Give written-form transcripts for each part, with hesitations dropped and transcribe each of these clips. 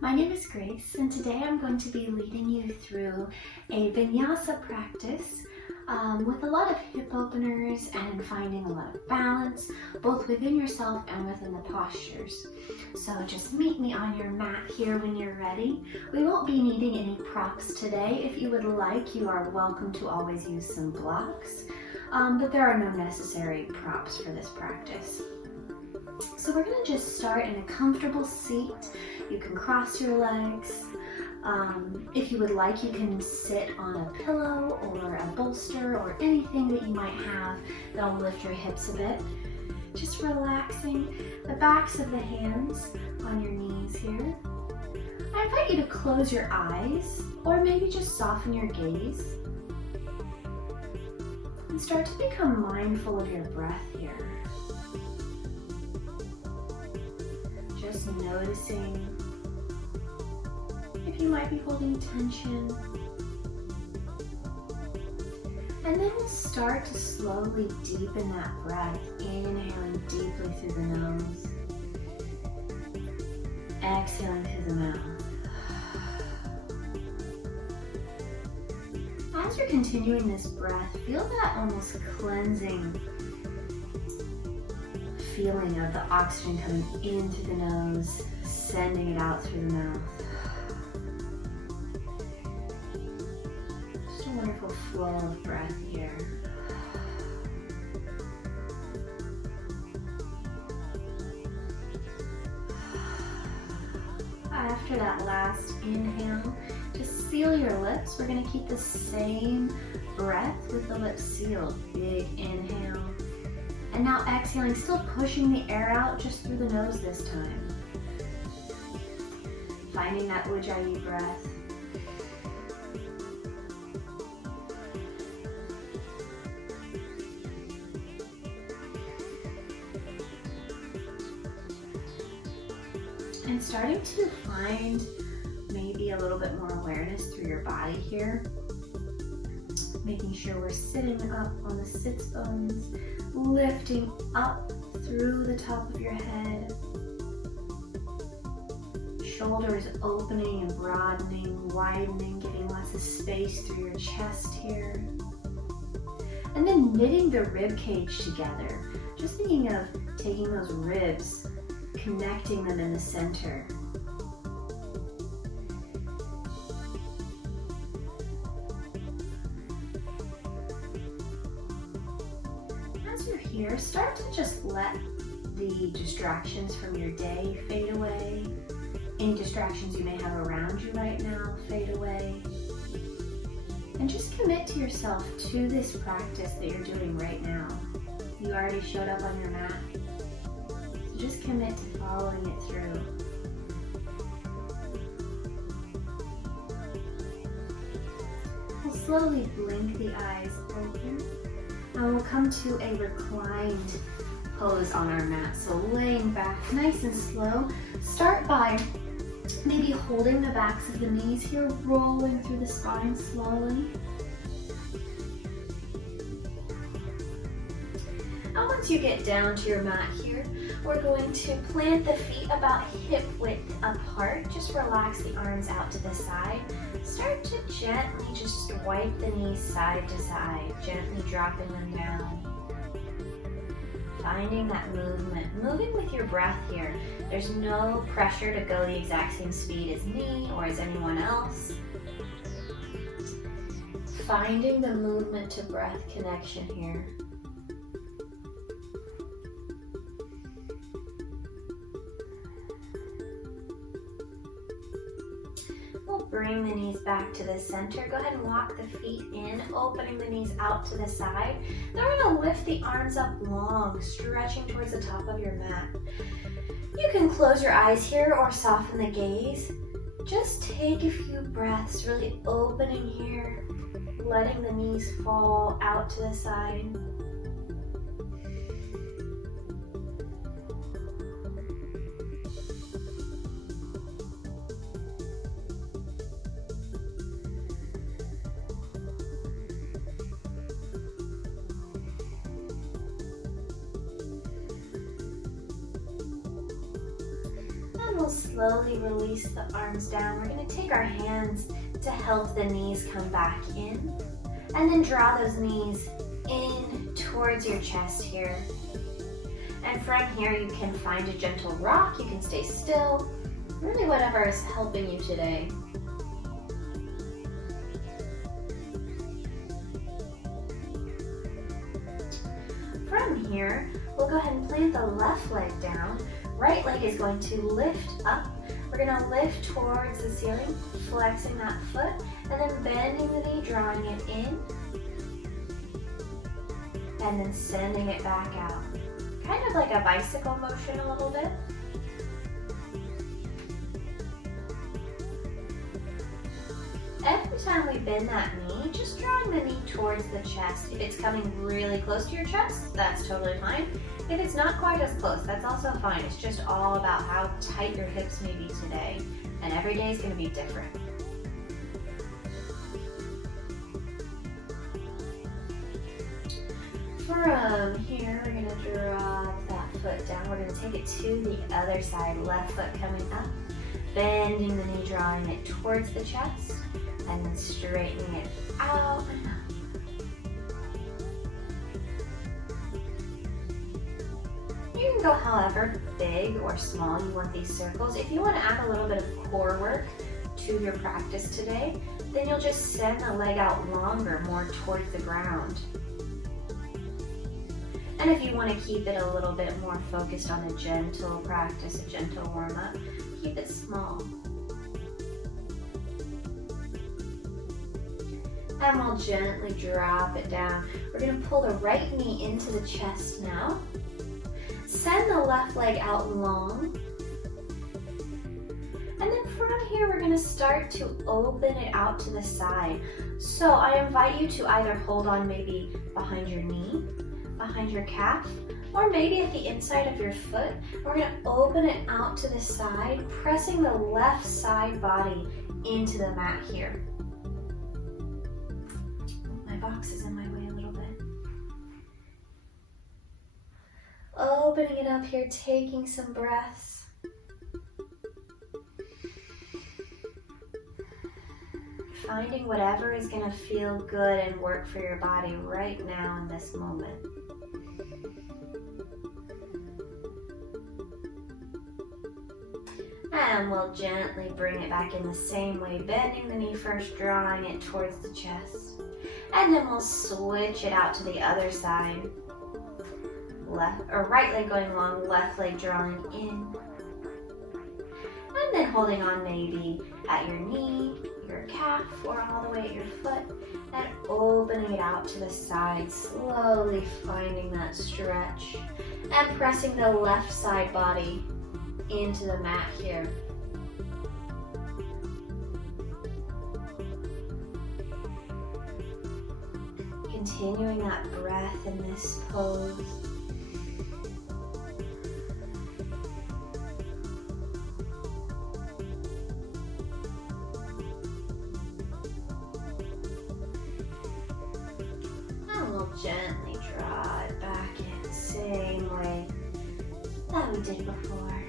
my name is Grace, and today I'm going to be leading you through a vinyasa practice with a lot of hip openers and finding a lot of balance, both within yourself and within the postures. So just meet me on your mat here when you're ready. We won't be needing any props today. If you would like, you are welcome to always use some blocks, but there are no necessary props for this practice. So we're going to just start in a comfortable seat. You can cross your legs. If you would like, you can sit on a pillow or a bolster or anything that you might have that'll lift your hips a bit. Just relaxing the backs of the hands on your knees here. I invite you to close your eyes or maybe just soften your gaze and start to become mindful of your breath here. Just noticing if you might be holding tension. And then we'll start to slowly deepen that breath, inhaling deeply through the nose, exhaling through the mouth. As you're continuing this breath, feel that almost cleansing feeling of the oxygen coming in through the nose, sending it out through the mouth. Just a wonderful flow of breath here. After that last inhale, just seal your lips. We're going to keep the same breath with the lips sealed. Big inhale. And now exhaling, still pushing the air out just through the nose this time. Finding that Ujjayi breath. And starting to find maybe a little bit more awareness through your body here. Making sure we're sitting up on the sits bones, lifting up through the top of your head. Shoulders opening and broadening, widening, giving lots of space through your chest here. And then knitting the rib cage together. Just thinking of taking those ribs, connecting them in the center. Here, start to just let the distractions from your day fade away. Any distractions you may have around you right now fade away. And just commit to yourself to this practice that you're doing right now. You already showed up on your mat, so just commit to following it through. We'll slowly blink the eyes open. And we'll come to a reclined pose on our mat. So laying back nice and slow. Start by maybe holding the backs of the knees here, rolling through the spine slowly. And once you get down to your mat here, we're going to plant the feet about hip width apart. Just relax the arms out to the side. Start to gently just wipe the knees side to side, gently dropping them down. Finding that movement, moving with your breath here. There's no pressure to go the exact same speed as me or as anyone else. Finding the movement to breath connection here. Bring the knees back to the center. Go ahead and walk the feet in, opening the knees out to the side. Then we're going to lift the arms up long, stretching towards the top of your mat. You can close your eyes here or soften the gaze. Just take a few breaths, really opening here, letting the knees fall out to the side. slowly release the arms down. We're going to take our hands to help the knees come back in. And then draw those knees in towards your chest here. And from here you can find a gentle rock, you can stay still, really whatever is helping you today. From here, we'll go ahead and plant the left leg down. Right leg is going to lift up. We're going to lift towards the ceiling, flexing that foot, and then bending the knee, drawing it in, and then sending it back out. Kind of like a bicycle motion a little bit. Every time we bend that knee, just drawing the knee towards the chest. If it's coming really close to your chest, that's totally fine. If it's not quite as close, that's also fine. It's just all about how tight your hips may be today. And every day is going to be different. From here, we're going to drop that foot down. We're going to take it to the other side. Left foot coming up, bending the knee, drawing it towards the chest, and then straightening it out and up. You can go however big or small you want these circles. If you want to add a little bit of core work to your practice today, then you'll just send the leg out longer, more towards the ground. And if you want to keep it a little bit more focused on a gentle practice, a gentle warm-up, keep it small. And we'll gently drop it down. We're going to pull the right knee into the chest now. Send the left leg out long. And then from here, we're going to start to open it out to the side. So I invite you to either hold on maybe behind your knee, behind your calf, or maybe at the inside of your foot. We're going to open it out to the side, pressing the left side body into the mat here. My box is in my way a little bit. Opening it up here, taking some breaths. Finding whatever is going to feel good and work for your body right now in this moment. And we'll gently bring it back in the same way, bending the knee first, drawing it towards the chest. And then we'll switch it out to the other side. Left or right leg going long, left leg drawing in. And then holding on maybe at your knee, your calf, or all the way at your foot, and opening it out to the side, slowly finding that stretch, and pressing the left side body into the mat here. Continuing that breath in this pose. And we'll gently draw it back in, same way that we did before.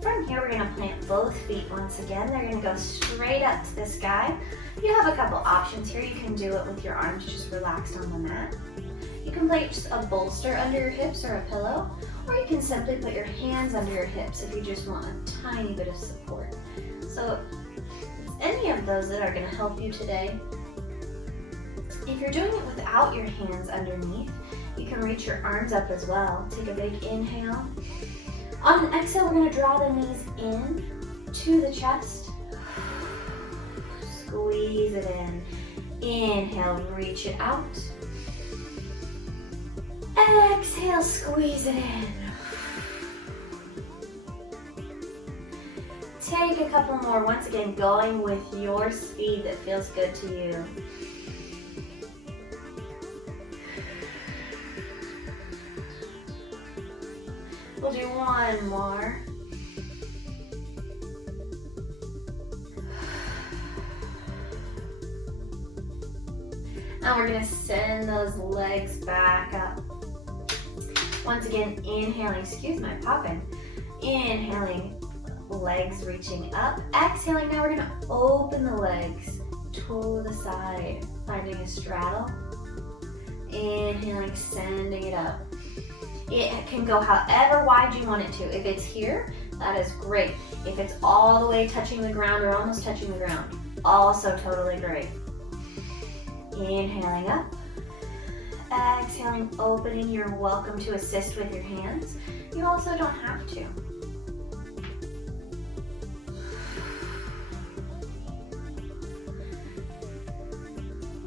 From here, we're going to plant both feet once again. They're going to go straight up to the sky. You have a couple options here. You can do it with your arms just relaxed on the mat. You can place a bolster under your hips or a pillow, or you can simply put your hands under your hips if you just want a tiny bit of support. So it's any of those that are going to help you today. If you're doing it without your hands underneath, you can reach your arms up as well. Take a big inhale. On an exhale, we're going to draw the knees in to the chest. Squeeze it in. Inhale, reach it out. Exhale, squeeze it in. Take a couple more. Once again, going with your speed that feels good to you. We'll do one more. Now we're going to send those legs back up. Once again, inhaling, excuse my popping. Inhaling, legs reaching up. Exhaling, now we're gonna open the legs to the side, finding a straddle. Inhaling, sending it up. It can go however wide you want it to. If it's here, that is great. If it's all the way touching the ground or almost touching the ground, also totally great. Inhaling up. Exhaling, opening. You're welcome to assist with your hands. You also don't have to.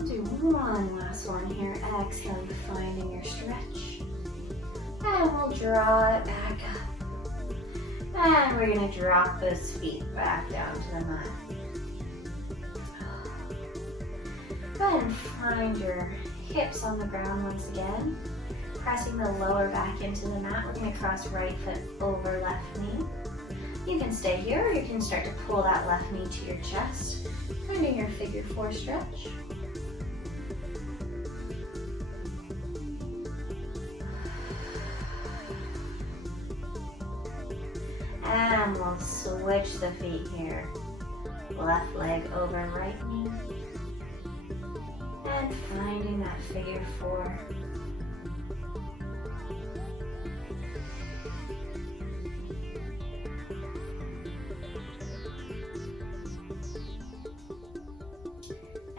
Do one last one here. Exhaling, finding your stretch. And we'll draw it back up. And we're gonna drop those feet back down to the mat. Go ahead and find your hips on the ground once again. Pressing the lower back into the mat. We're gonna cross right foot over left knee. You can stay here or you can start to pull that left knee to your chest. Finding your figure 4 stretch. And we'll switch the feet here. Left leg over right knee. And finding that figure 4.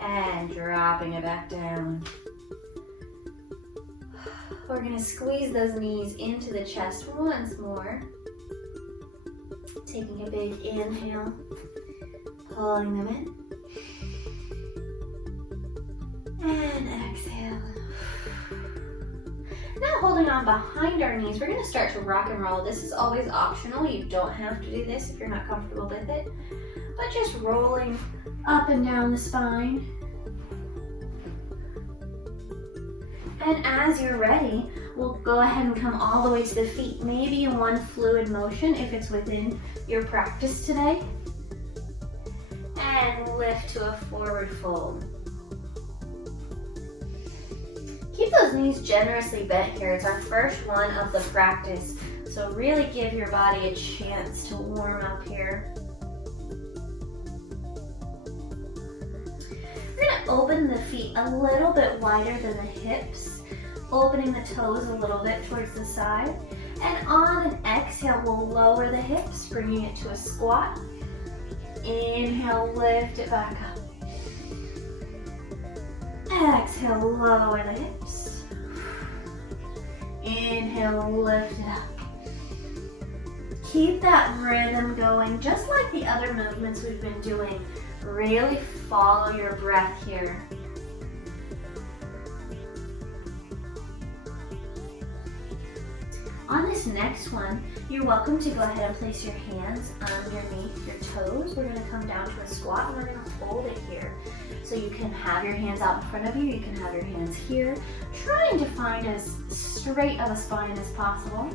And dropping it back down. We're going to squeeze those knees into the chest once more. Taking a big inhale, pulling them in. And exhale. Now holding on behind our knees, we're going to start to rock and roll. This is always optional. You don't have to do this if you're not comfortable with it. But just rolling up and down the spine. And as you're ready, we'll go ahead and come all the way to the feet. Maybe in one fluid motion if it's within your practice today. And lift to a forward fold. Keep those knees generously bent here. It's our first one of the practice. So really give your body a chance to warm up here. We're going to open the feet a little bit wider than the hips, opening the toes a little bit towards the side. And on an exhale, we'll lower the hips, bringing it to a squat. Inhale, lift it back up. Exhale, lower the hips. Inhale, lift it up. Keep that rhythm going, just like the other movements we've been doing. Really follow your breath here. On this next one, you're welcome to go ahead and place your hands underneath your toes. We're going to come down to a squat and we're going to hold it here. So you can have your hands out in front of you, you can have your hands here, trying to find as straight of a spine as possible.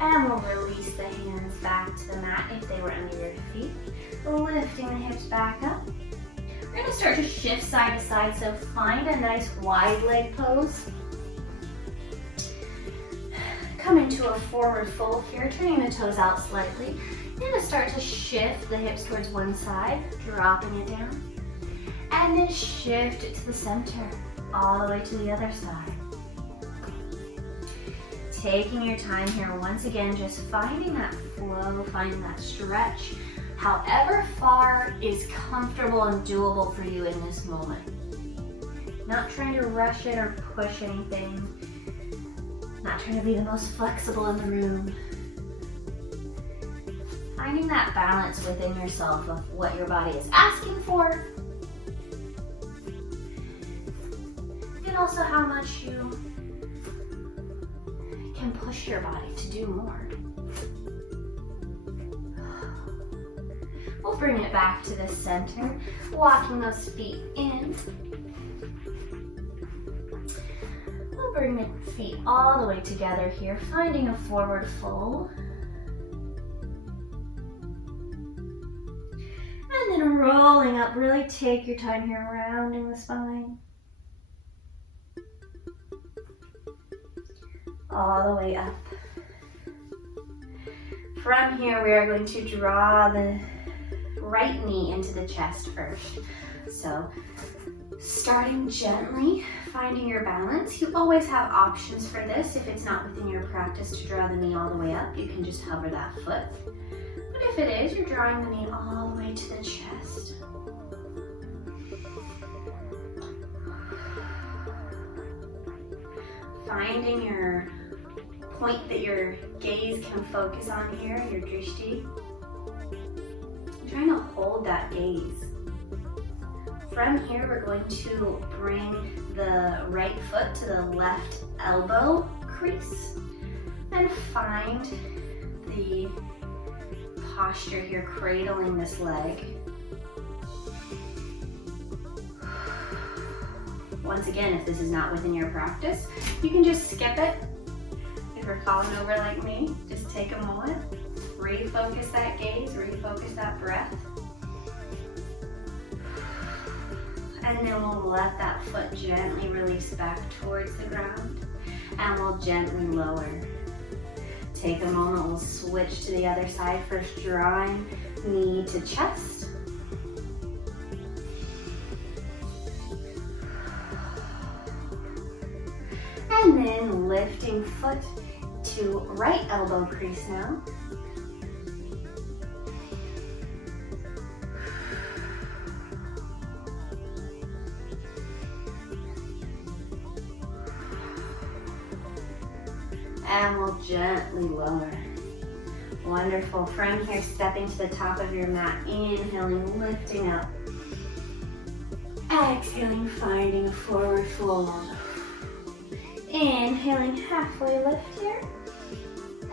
And we'll release the hands back to the mat if they were under your feet. Lifting the hips back up. We're going to start to shift side to side, so find a nice wide leg pose. Come into a forward fold here, turning the toes out slightly. You're going to start to shift the hips towards one side, dropping it down. And then shift it to the center, all the way to the other side. Taking your time here, once again, just finding that flow, finding that stretch, however far is comfortable and doable for you in this moment. Not trying to rush it or push anything. Not trying to be the most flexible in the room. Finding that balance within yourself of what your body is asking for. And also how much you can push your body to do more. We'll bring it back to the center, walking those feet in. We'll bring the feet all the way together here, finding a forward fold. And then rolling up, really take your time here, rounding the spine. all the way up. From here, we are going to draw the right knee into the chest first. So starting gently, finding your balance. You always have options for this. If it's not within your practice to draw the knee all the way up, you can just hover that foot. But if it is, you're drawing the knee all the way to the chest. Finding your point that your gaze can focus on here, your drishti. Trying to hold that gaze. From here, we're going to bring the right foot to the left elbow crease and find the posture here, cradling this leg. Once again, if this is not within your practice, you can just skip it. If you're falling over like me, just take a moment, refocus that gaze, refocus that breath. And then we'll let that foot gently release back towards the ground, and we'll gently lower. Take a moment, we'll switch to the other side, first drawing knee to chest. And then lifting foot to right elbow crease now. And we'll gently lower. Wonderful. From here, stepping to the top of your mat, inhaling, lifting up. Exhaling, finding a forward fold. Inhaling, halfway lift here.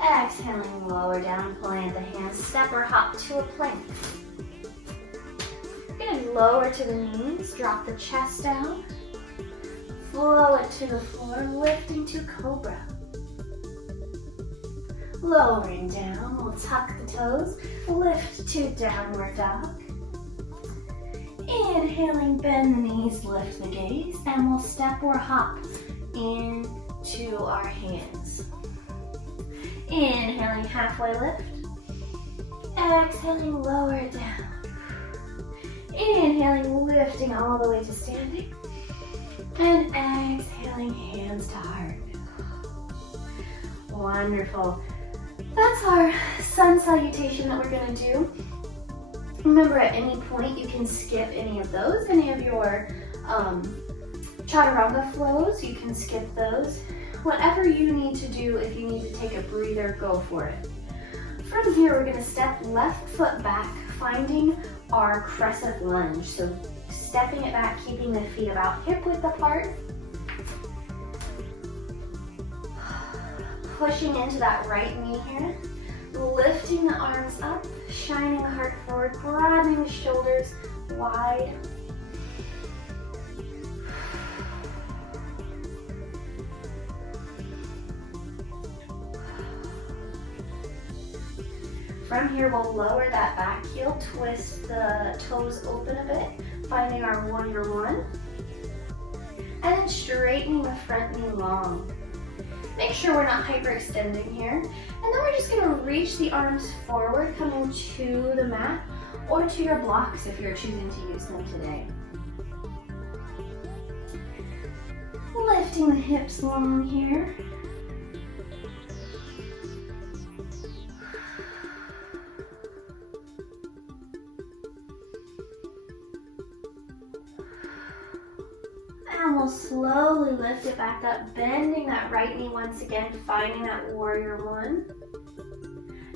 Exhaling, lower down, plant the hands, step or hop to a plank. Good, lower to the knees, drop the chest down. Flow it to the floor, lifting to cobra. Lowering down, we'll tuck the toes, lift to downward dog. Inhaling, bend the knees, lift the gaze, and we'll step or hop into our hands. Inhaling, halfway lift. Exhaling, lower down. Inhaling, lifting all the way to standing. And exhaling, hands to heart. Wonderful. That's our sun salutation that we're going to do. Remember, at any point you can skip any of those, any of your chaturanga flows, you can skip those. Whatever you need to do, if you need to take a breather, go for it. From here, we're going to step left foot back, finding our crescent lunge. So stepping it back, keeping the feet about hip width apart. Pushing into that right knee here. Lifting the arms up, shining the heart forward, broadening the shoulders wide. From here, we'll lower that back heel, twist the toes open a bit, finding our warrior one. And then straightening the front knee long. Make sure we're not hyperextending here. And then we're just gonna reach the arms forward, coming to the mat or to your blocks if you're choosing to use them today. Lifting the hips long here. And we'll slowly lift it back up, bending that right knee once again, finding that warrior one.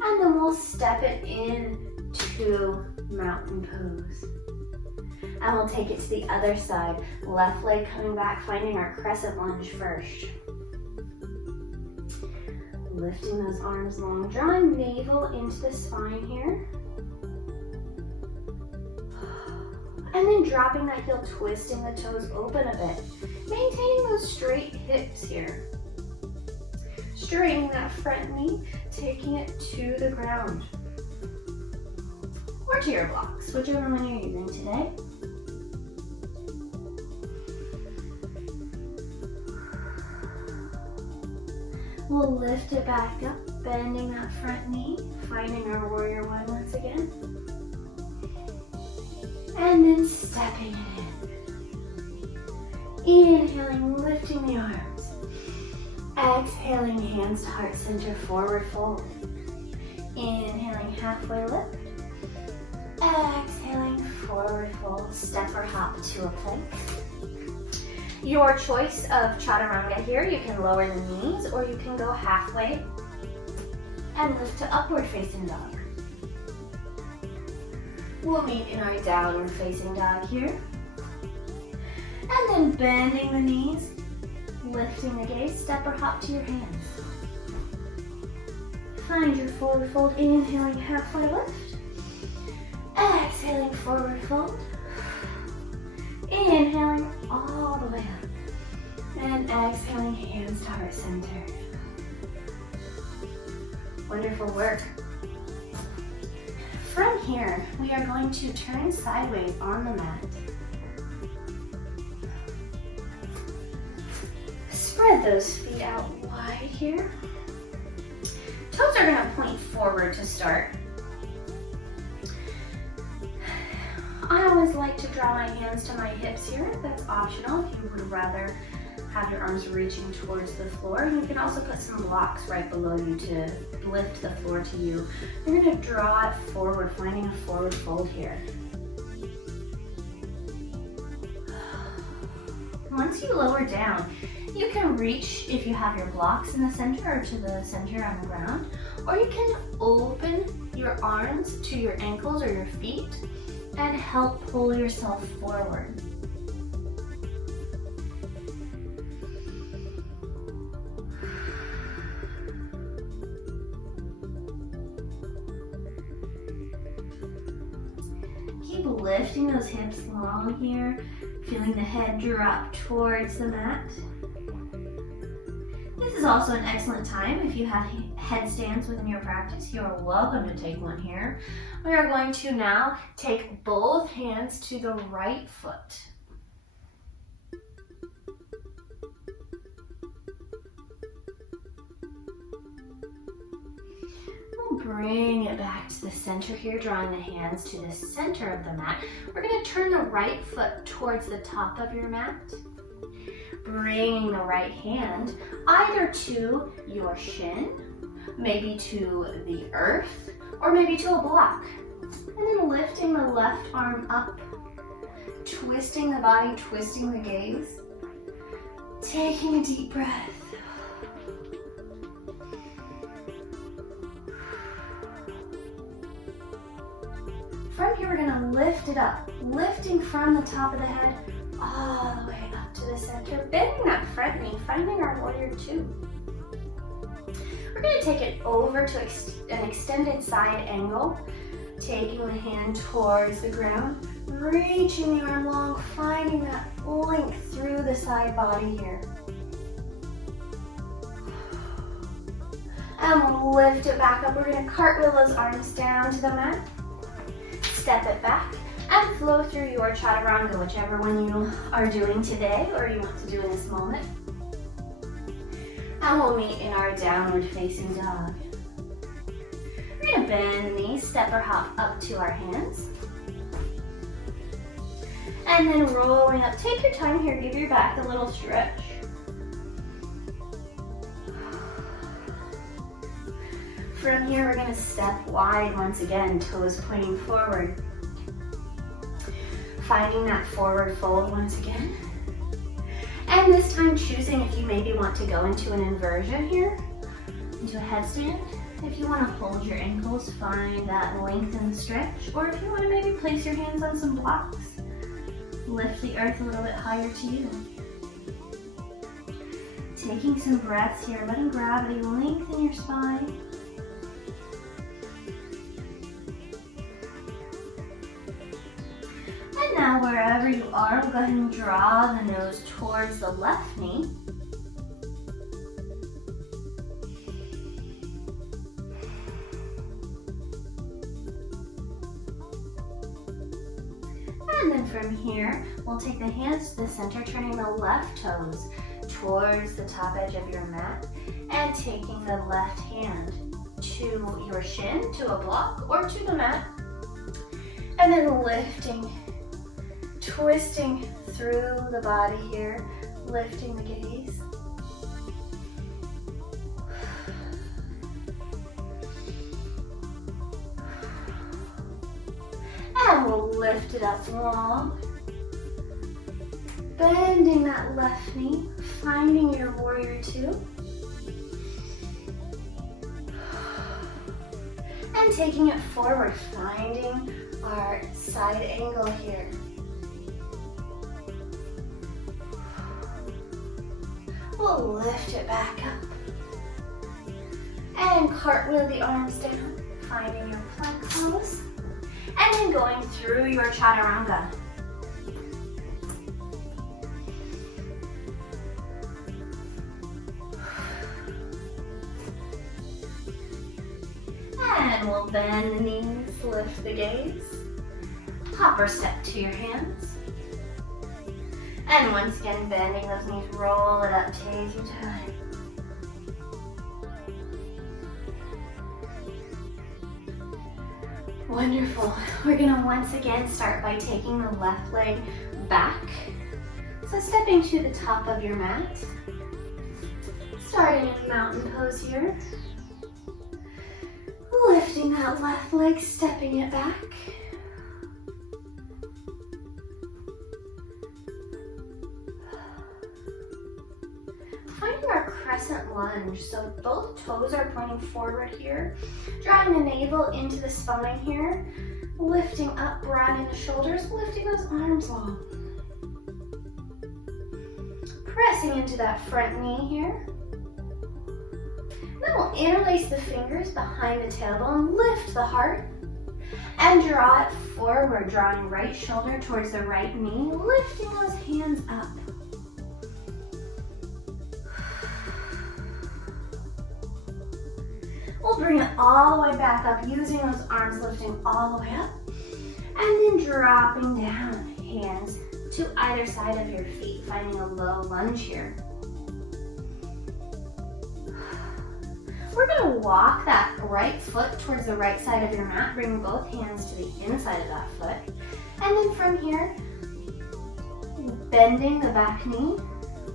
And then we'll step it into mountain pose. And we'll take it to the other side. Left leg coming back, finding our crescent lunge first. Lifting those arms long, drawing navel into the spine here. And then dropping that heel, twisting the toes open a bit. Maintaining those straight hips here. Straightening that front knee, taking it to the ground. Or to your blocks, whichever one you're using today. We'll lift it back up, bending that front knee, finding our warrior one once again. And then stepping it in. Inhaling, lifting the arms. Exhaling, hands to heart center, forward fold. Inhaling, halfway lift. Exhaling, forward fold, step or hop to a plank. Your choice of chaturanga here, you can lower the knees or you can go halfway and lift to upward facing dog. We'll meet in our downward facing dog here. And then bending the knees, lifting the gaze, step or hop to your hands. Find your forward fold, inhaling, halfway lift. Exhaling, forward fold. Inhaling all the way up. And exhaling, hands to heart center. Wonderful work. From here, we are going to turn sideways on the mat. Spread those feet out wide here. Toes are going to point forward to start. I always like to draw my hands to my hips here. That's optional if you would rather have your arms reaching towards the floor. You can also put some blocks right below you to lift the floor to you. You're going to draw it forward, finding a forward fold here. Once you lower down, you can reach if you have your blocks in the center or to the center on the ground, or you can open your arms to your ankles or your feet and help pull yourself forward. Keep lifting those hips long here, feeling the head drop towards the mat. This is also an excellent time if you have headstands within your practice. You are welcome to take one here. We are going to now take both hands to the right foot. We'll bring it back to the center here, drawing the hands to the center of the mat. We're going to turn the right foot towards the top of your mat. Bringing the right hand either to your shin, maybe to the earth, or maybe to a block. And then lifting the left arm up, twisting the body, twisting the gaze. Taking a deep breath. From here, we're gonna lift it up, lifting from the top of the head all the way up to the center, bending that front knee, finding our warrior two. We're going to take it over to an extended side angle, taking the hand towards the ground, reaching the arm long, finding that length through the side body here. And we'll lift it back up. We're going to cartwheel those arms down to the mat, step it back, and flow through your chaturanga, whichever one you are doing today or you want to do in this moment. And we'll meet in our downward facing dog. We're going to bend the knees, step or hop up to our hands. And then rolling up. Take your time here, give your back a little stretch. From here, we're going to step wide once again, toes pointing forward. Finding that forward fold once again. And this time choosing if you maybe want to go into an inversion here, into a headstand. If you want to hold your ankles, find that length and stretch. Or if you want to maybe place your hands on some blocks, lift the earth a little bit higher to you. Taking some breaths here, letting gravity lengthen your spine. And now wherever you are, we'll go ahead and draw the nose towards the left knee. And then from here, we'll take the hands to the center, turning the left toes towards the top edge of your mat. And taking the left hand to your shin, to a block, or to the mat. And then lifting, twisting through the body here, lifting the gaze. And we'll lift it up long. Bending that left knee, finding your warrior two. And taking it forward, finding our side angle here. We'll lift it back up. And cartwheel the arms down, finding your plank pose. And then going through your chaturanga. And we'll bend the knees, lift the gaze. Hopper step to your hands. And once again, bending those knees, roll it up, take your time. Wonderful. We're gonna once again start by taking the left leg back. So stepping to the top of your mat. Starting in mountain pose here. Lifting that left leg, stepping it back. Finding our crescent lunge, so both toes are pointing forward here. Drawing the navel into the spine here. Lifting up, broadening the shoulders, lifting those arms long. Pressing into that front knee here. Then we'll interlace the fingers behind the tailbone, lift the heart, and draw it forward, drawing right shoulder towards the right knee, lifting those hands up. We'll bring it all the way back up, using those arms lifting all the way up, and then dropping down, hands to either side of your feet, finding a low lunge here. We're gonna walk that right foot towards the right side of your mat, bring both hands to the inside of that foot, and then from here, bending the back knee,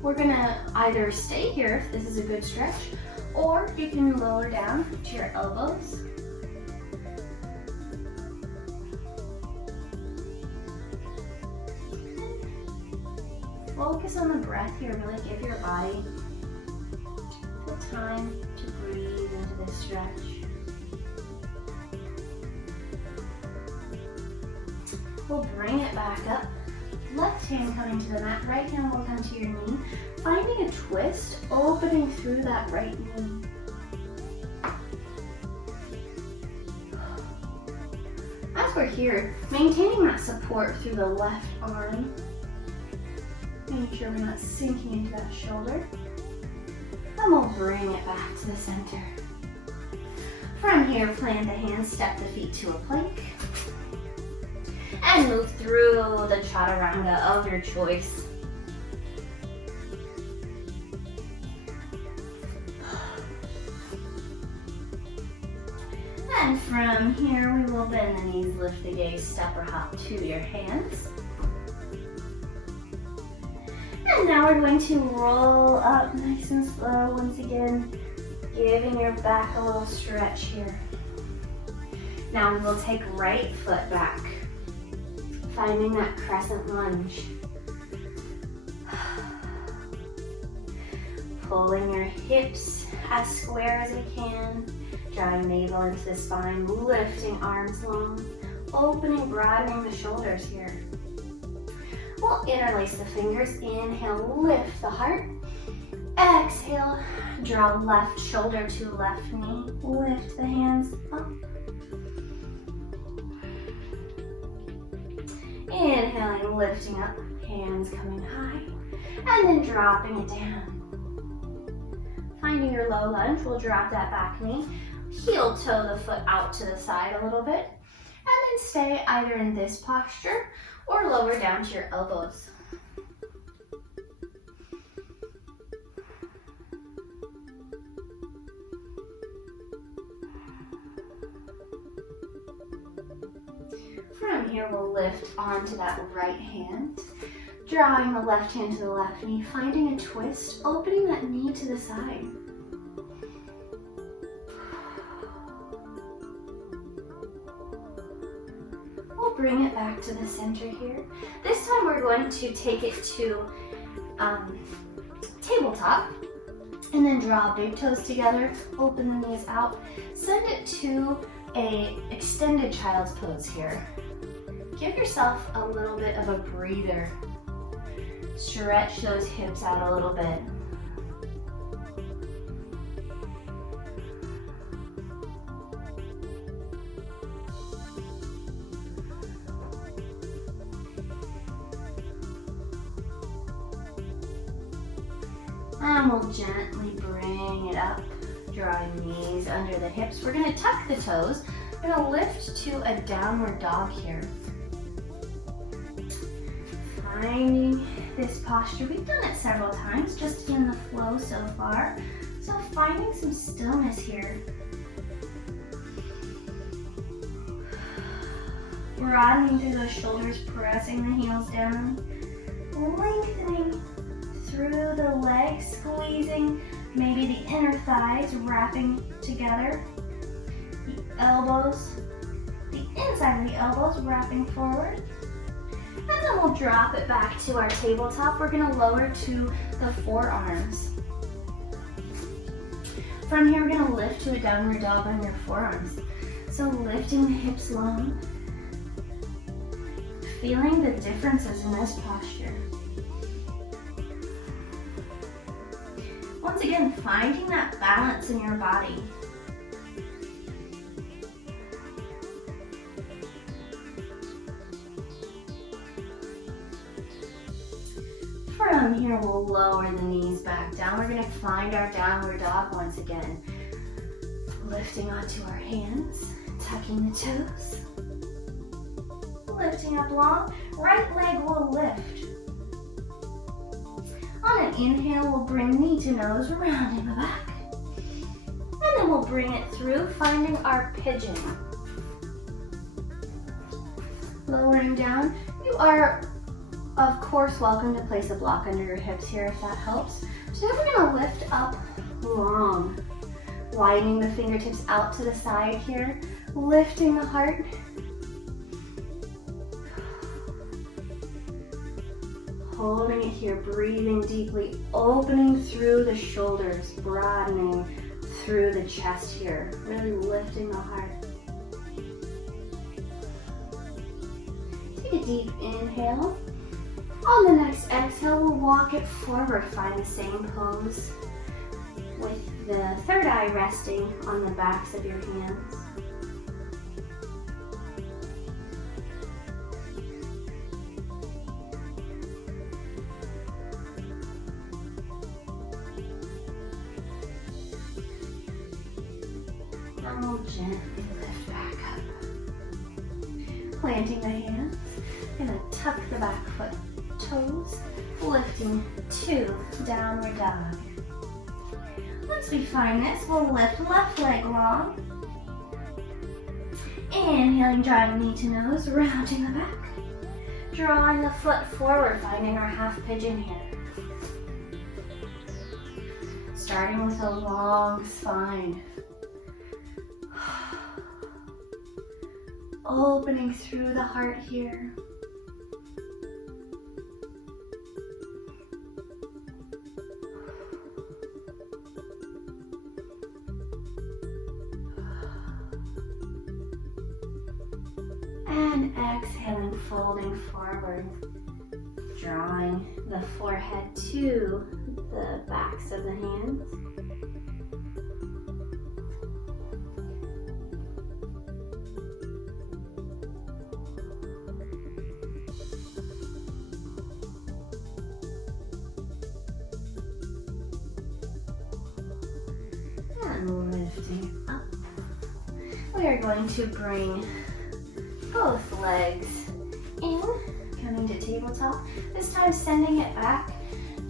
we're gonna either stay here if this is a good stretch, or you can lower down to your elbows. Focus on the breath here, really give your body the time to breathe into this stretch. We'll bring it back up. Left hand coming to the mat, right hand will come to your knee. Finding a twist, opening through that right knee. As we're here, maintaining that support through the left arm. Making sure we're not sinking into that shoulder. And we'll bring it back to the center. From here, plant the hands, step the feet to a plank. And move through the chaturanga of your choice. And from here, we will bend the knees, lift the gaze, step or hop to your hands. And now we're going to roll up nice and slow once again, giving your back a little stretch here. Now we will take right foot back, finding that crescent lunge. Pulling your hips as square as you can, drawing navel into the spine, lifting arms long, opening, broadening the shoulders here. We'll interlace the fingers. Inhale, lift the heart. Exhale, draw left shoulder to left knee. Lift the hands up. Inhaling, lifting up, hands coming high. And then dropping it down. Finding your low lunge, we'll drop that back knee. Heel toe the foot out to the side a little bit. And then stay either in this posture or lower down to your elbows. from here, we'll lift onto that right hand, drawing the left hand to the left knee, finding a twist, opening that knee to the side. We'll bring it back to the center here. This time we're going to take it to tabletop, and then draw big toes together, open the knees out, send it to a extended child's pose here. Give yourself a little bit of a breather. Stretch those hips out a little bit. And we'll gently bring it up, drawing knees under the hips. We're going to tuck the toes. We're going to lift to a downward dog here. Finding this posture. We've done it several times, just in the flow so far. So finding some stillness here. Broadening through those shoulders, pressing the heels down. Lengthening through the legs, squeezing maybe the inner thighs, wrapping together. The elbows, the inside of the elbows, wrapping forward. And then we'll drop it back to our tabletop. We're going to lower to the forearms. From here, we're going to lift to a downward dog on your forearms. So lifting the hips long. Feeling the differences in this posture. Once again, finding that balance in your body. From here, we'll lower the knees back down. We're going to find our downward dog once again. Lifting onto our hands, tucking the toes. Lifting up long, right leg will lift. On an inhale, we'll bring knee to nose, rounding the back. And then we'll bring it through, finding our pigeon. Lowering down. You are, of course, welcome to place a block under your hips here if that helps. Today we're going to lift up long, widening the fingertips out to the side here, lifting the heart. Holding it here, breathing deeply, opening through the shoulders, broadening through the chest here, really lifting the heart. Take a deep inhale. On the next exhale, we'll walk it forward, find the same pose with the third eye resting on the backs of your hands. And we'll gently lift back up. Planting the hands, gonna tuck the back foot, toes, lifting to downward dog. Once we find this, we'll lift left leg long. Inhaling, drawing knee to nose, rounding the back. Drawing the foot forward, finding our half pigeon here. Starting with a long spine. Opening through the heart here. And exhaling, folding forward, drawing the forehead to the backs of the hands. And lifting up. We are going to bring both legs in, coming to tabletop. This time sending it back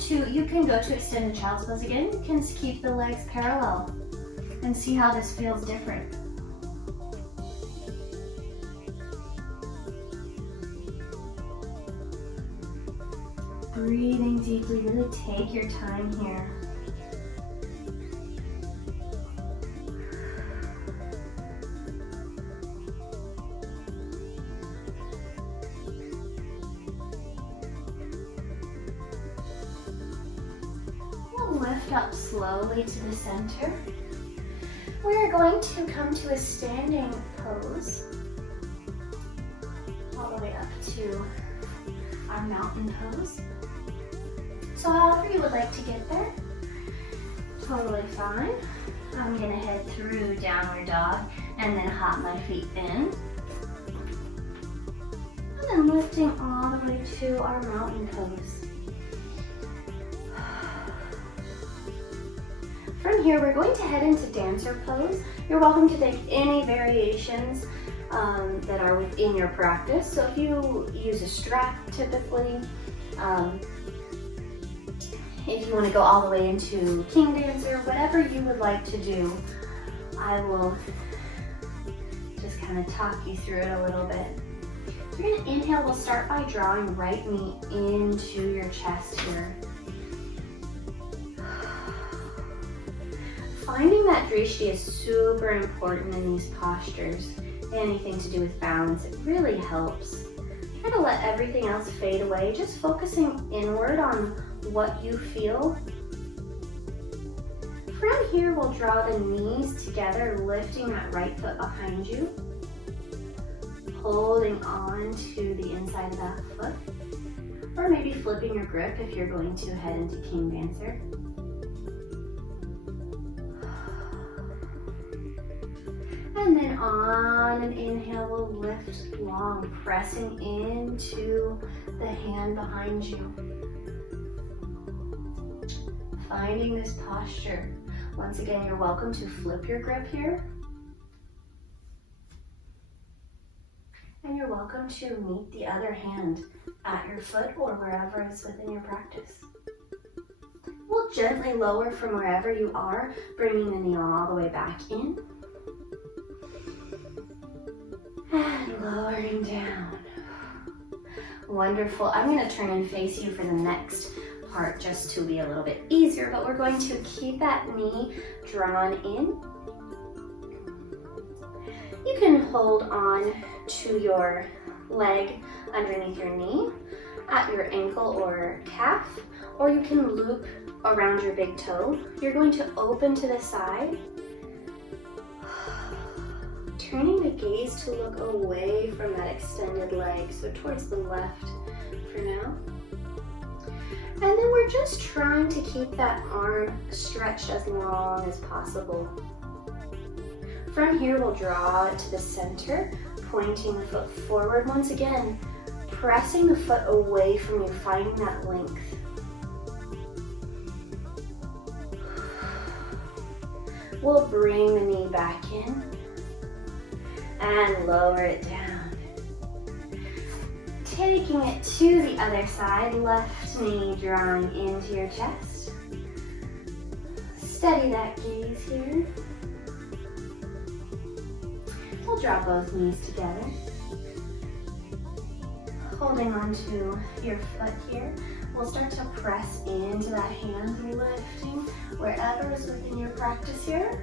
to, you can go to extended child's pose again. You can keep the legs parallel and see how this feels different. breathing deeply, really take your time here. We'll lift up slowly to the center. We're going to come to a standing pose, all the way up to our mountain pose. So however you would like to get there, totally fine. I'm gonna head through downward dog and then hop my feet in. And then lifting all the way to our mountain pose. From here, we're going to head into dancer pose. You're welcome to take any variations that are within your practice. So if you use a strap typically, if you want to go all the way into king dancer, whatever you would like to do, I will just kind of talk you through it a little bit. So you're going to inhale. We'll start by drawing right knee into your chest here. Finding that drishti is super important in these postures. Anything to do with balance, it really helps. Try to let everything else fade away, just focusing inward on what you feel. From here, we'll draw the knees together, lifting that right foot behind you, holding on to the inside of that foot, or maybe flipping your grip if you're going to head into king dancer. And then on an inhale, we'll lift long, pressing into the hand behind you. Finding this posture. Once again, you're welcome to flip your grip here. And you're welcome to meet the other hand at your foot or wherever is within your practice. We'll gently lower from wherever you are, bringing the knee all the way back in. And lowering down. Wonderful. I'm going to turn and face you for the next part just to be a little bit easier, but we're going to keep that knee drawn in. You can hold on to your leg underneath your knee, at your ankle or calf, or you can loop around your big toe. You're going to open to the side, turning the gaze to look away from that extended leg, so towards the left for now. And then we're just trying to keep that arm stretched as long as possible. From here, we'll draw to the center, pointing the foot forward once again, pressing the foot away from you, finding that length. We'll bring the knee back in and lower it down. Taking it to the other side, left knee drawing into your chest. Steady that gaze here. We'll draw both knees together. Holding onto your foot here, we'll start to press into that hand, lifting wherever is within your practice here.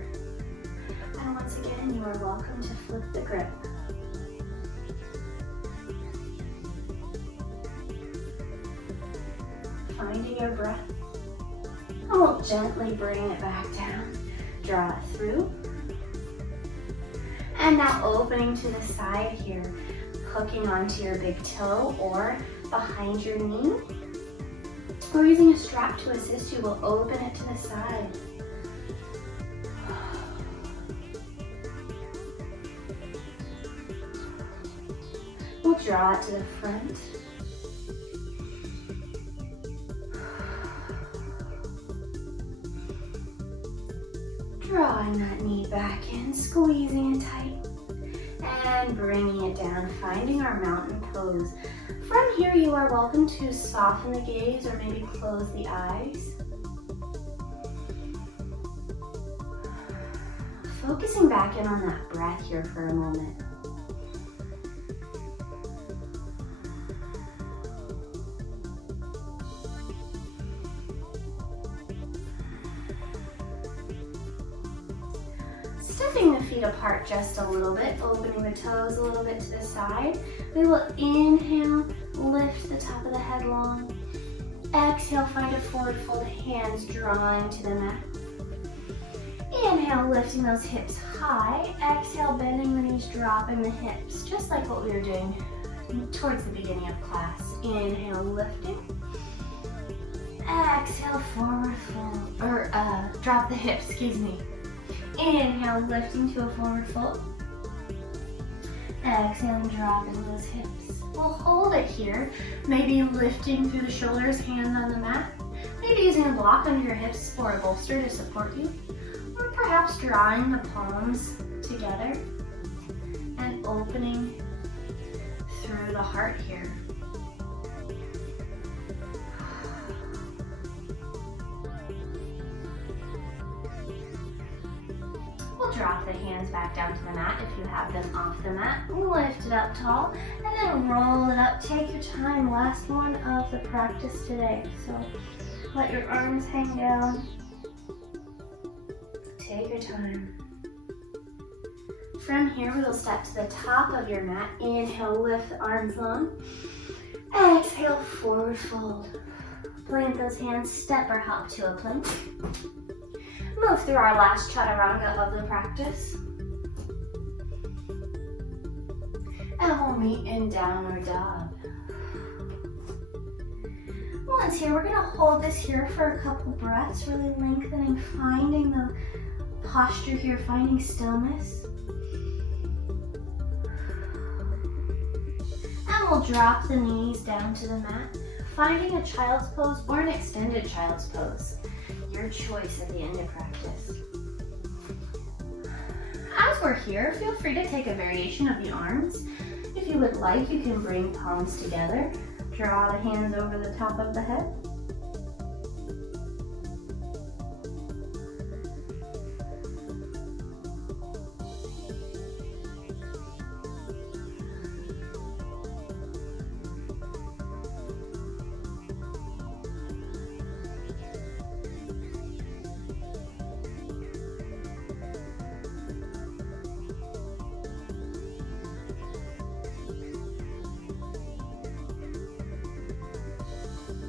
And once again, you are welcome to flip the grip. Finding your breath. And we'll gently bring it back down. Draw it through. And now opening to the side here, hooking onto your big toe or behind your knee. Or using a strap to assist you, we'll open it to the side. We'll draw it to the front. Drawing that knee back in, squeezing it tight, and bringing it down, finding our mountain pose. From here, you are welcome to soften the gaze or maybe close the eyes. Focusing back in on that breath here for a moment. Stepping the feet apart just a little bit, opening the toes a little bit to the side. We will inhale, lift the top of the head long. Exhale, find a forward fold, hands drawing to the mat. Inhale, lifting those hips high. Exhale, bending the knees, dropping the hips, just like what we were doing towards the beginning of class. Inhale, lifting. Exhale, forward fold, or drop the hips, excuse me. Inhale, lifting to a forward fold. Exhaling, dropping those hips. We'll hold it here, maybe lifting through the shoulders, hands on the mat. Maybe using a block under your hips or a bolster to support you. Or perhaps drawing the palms together and opening through the heart here. We'll drop the hands back down to the mat if you have them off the mat. Lift it up tall and then roll it up. Take your time. Last one of the practice today. So let your arms hang down. Take your time. From here, we will step to the top of your mat. Inhale, lift the arms long. Exhale, forward fold. Plant those hands, step or hop to a plank. Move through our last chaturanga of the practice. And we'll meet in downward dog. Once here, we're going to hold this here for a couple breaths, really lengthening, finding the posture here, finding stillness. And we'll drop the knees down to the mat, finding a child's pose or an extended child's pose. Your choice at the end of practice. As we're here, feel free to take a variation of the arms. If you would like, you can bring palms together. Draw the hands over the top of the head.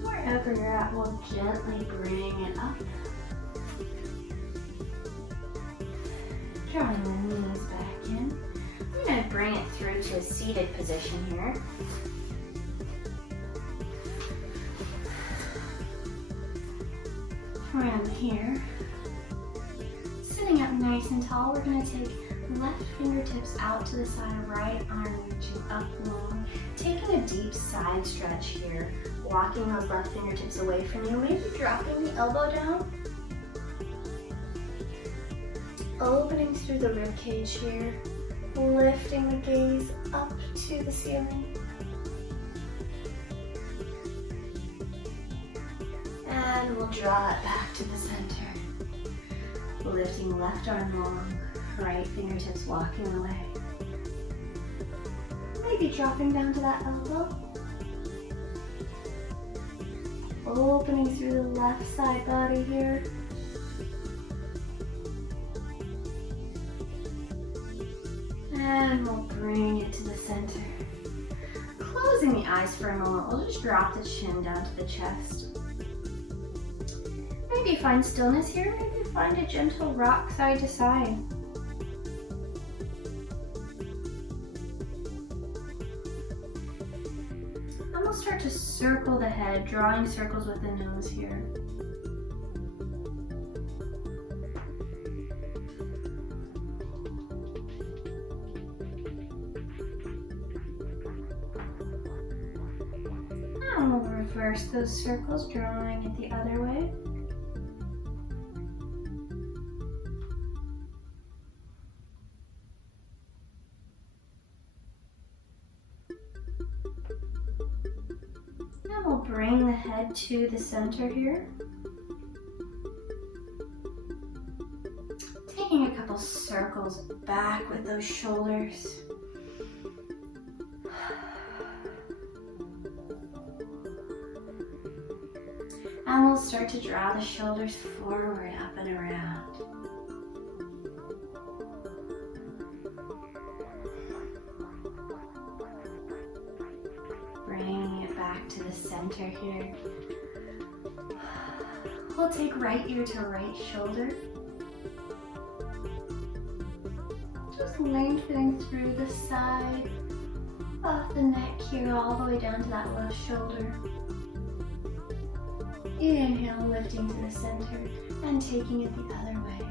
Wherever you're at, we'll gently bring it up. Drawing the knees back in. I'm going to bring it through to a seated position here. From here, sitting up nice and tall, we're going to take left fingertips out to the side, right arm reaching up long. Taking a deep side stretch here, walking those left fingertips away from you, maybe dropping the elbow down. Opening through the rib cage here, lifting the gaze up to the ceiling. And we'll draw it back to the center. Lifting left arm long, right fingertips walking away. Maybe dropping down to that elbow. Opening through the left side body here. And we'll bring it to the center. Closing the eyes for a moment, we'll just drop the chin down to the chest. Maybe find stillness here, maybe find a gentle rock side to side. And we'll start to circle the head, drawing circles with the nose here. And we'll reverse those circles, drawing it the other way. And we'll bring the head to the center here. Taking a couple circles back with those shoulders. And we'll start to draw the shoulders forward, up and around. back to the center here. We'll take right ear to right shoulder. Just lengthening through the side of the neck here, all the way down to that left shoulder. Inhale, lifting to the center and taking it the other way.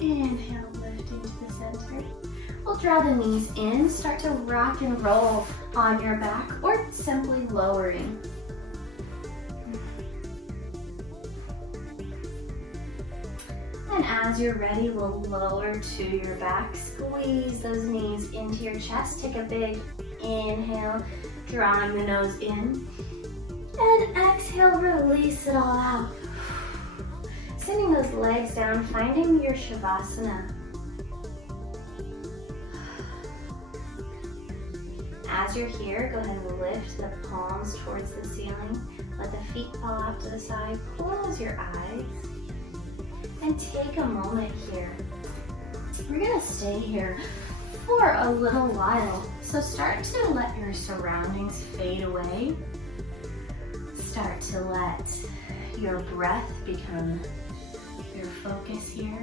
Inhale, lifting to the center. We'll draw the knees in, start to rock and roll on your back or simply lowering. And as you're ready, we'll lower to your back, squeeze those knees into your chest. Take a big inhale, drawing the nose in. And exhale, release it all out. Sending those legs down, finding your Shavasana. As you're here, go ahead and lift the palms towards the ceiling. Let the feet fall out to the side. Close your eyes. And take a moment here. We're gonna stay here for a little while. So start to let your surroundings fade away. Start to let your breath become your focus here.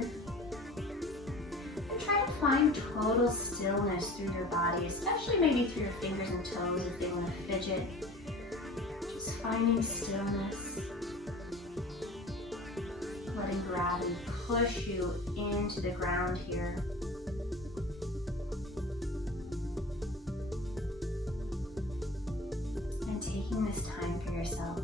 And try to find total stillness through your body, especially maybe through your fingers and toes if they want to fidget. Just finding stillness. Letting gravity push you into the ground here. And taking this time for yourself.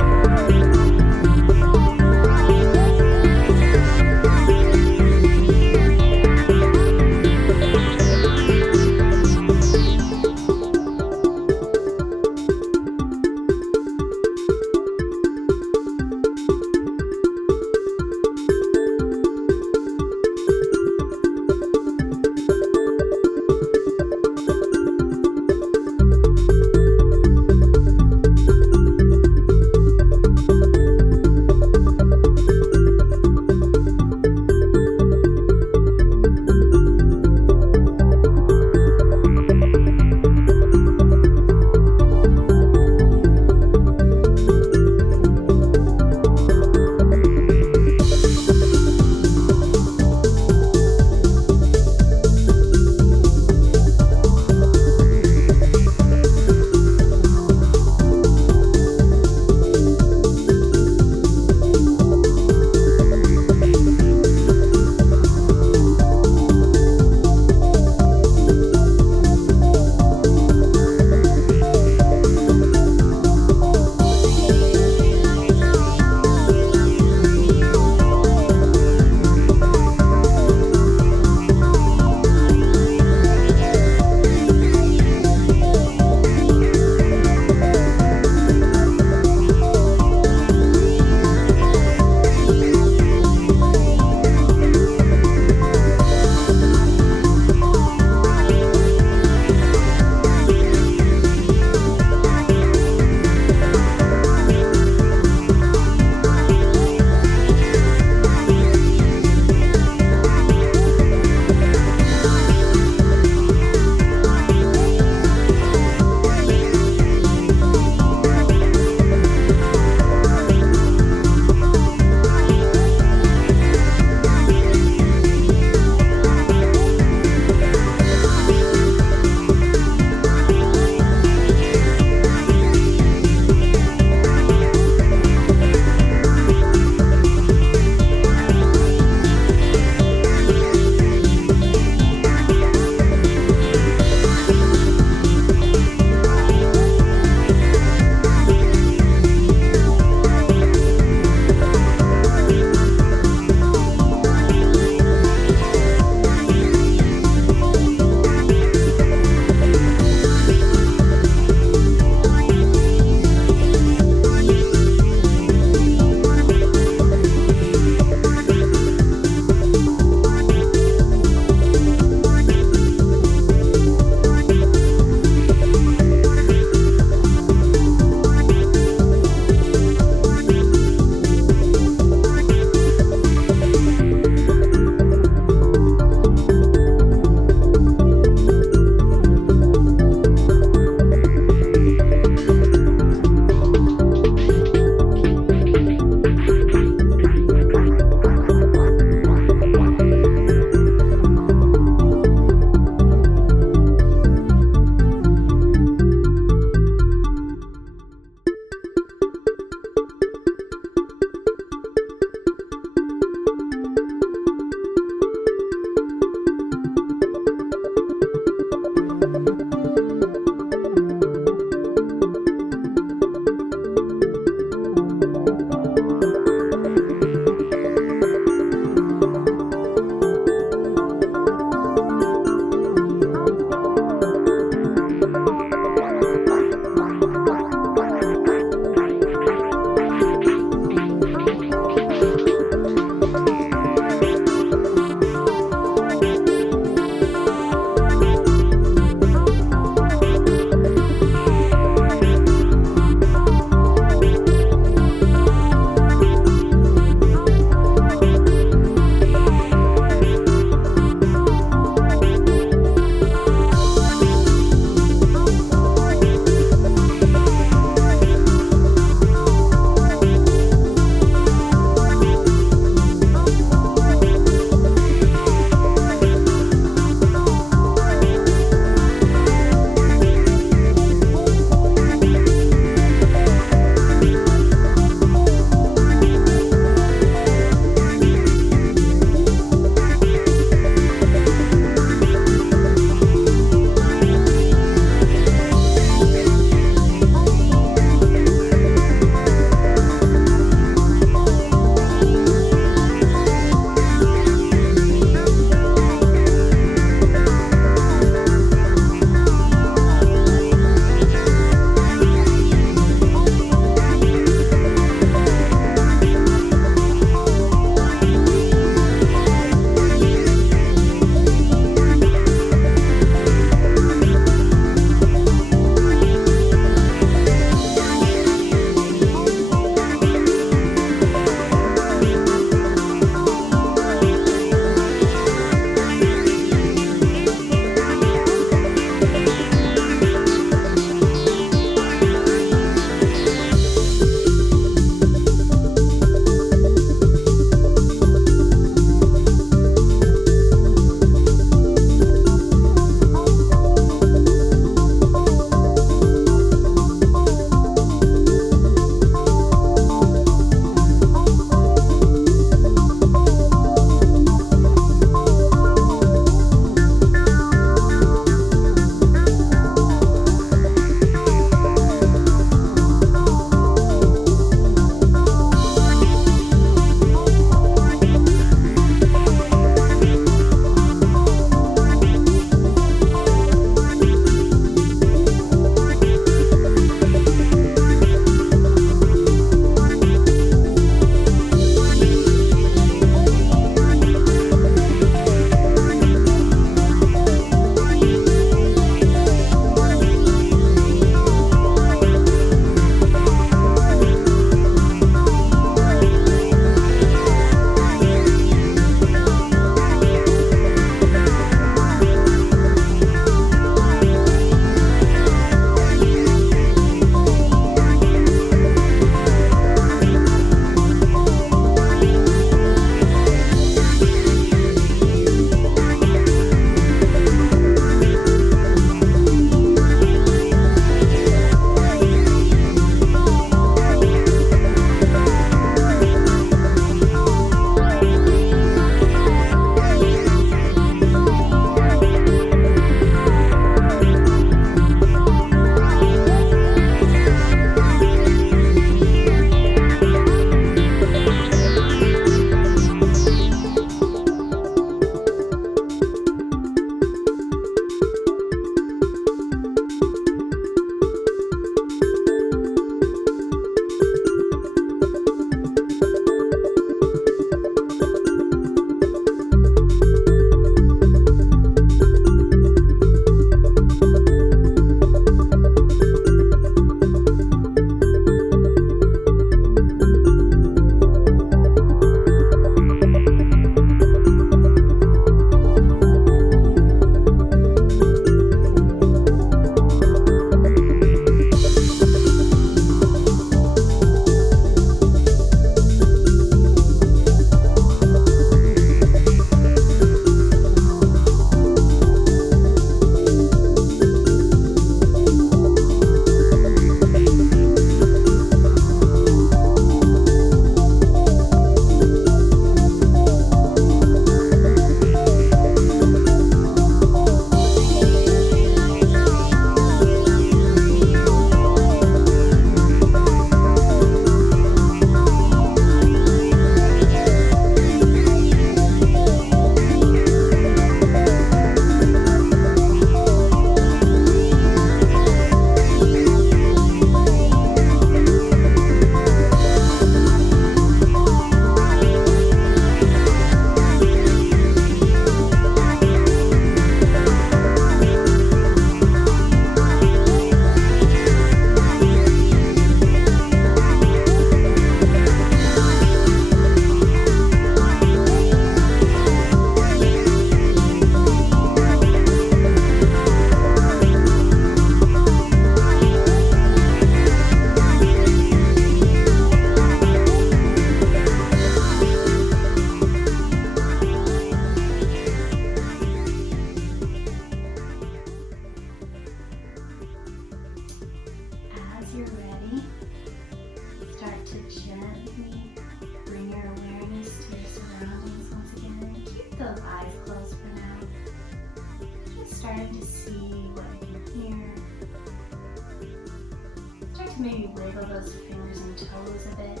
to maybe wiggle those fingers and toes a bit.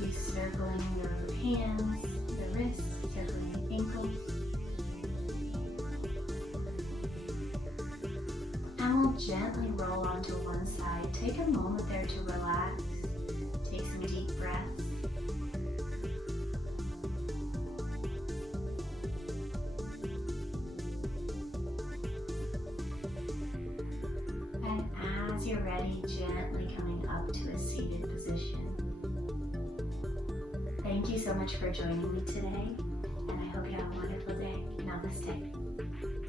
Maybe circling your hands, your wrists, circling your ankles. And we'll gently roll onto one side. Take a moment there to relax. Take some deep breaths. And as you're ready, gently coming up to a seated position. Thank you so much for joining me today, and I hope you have a wonderful day. Namaste.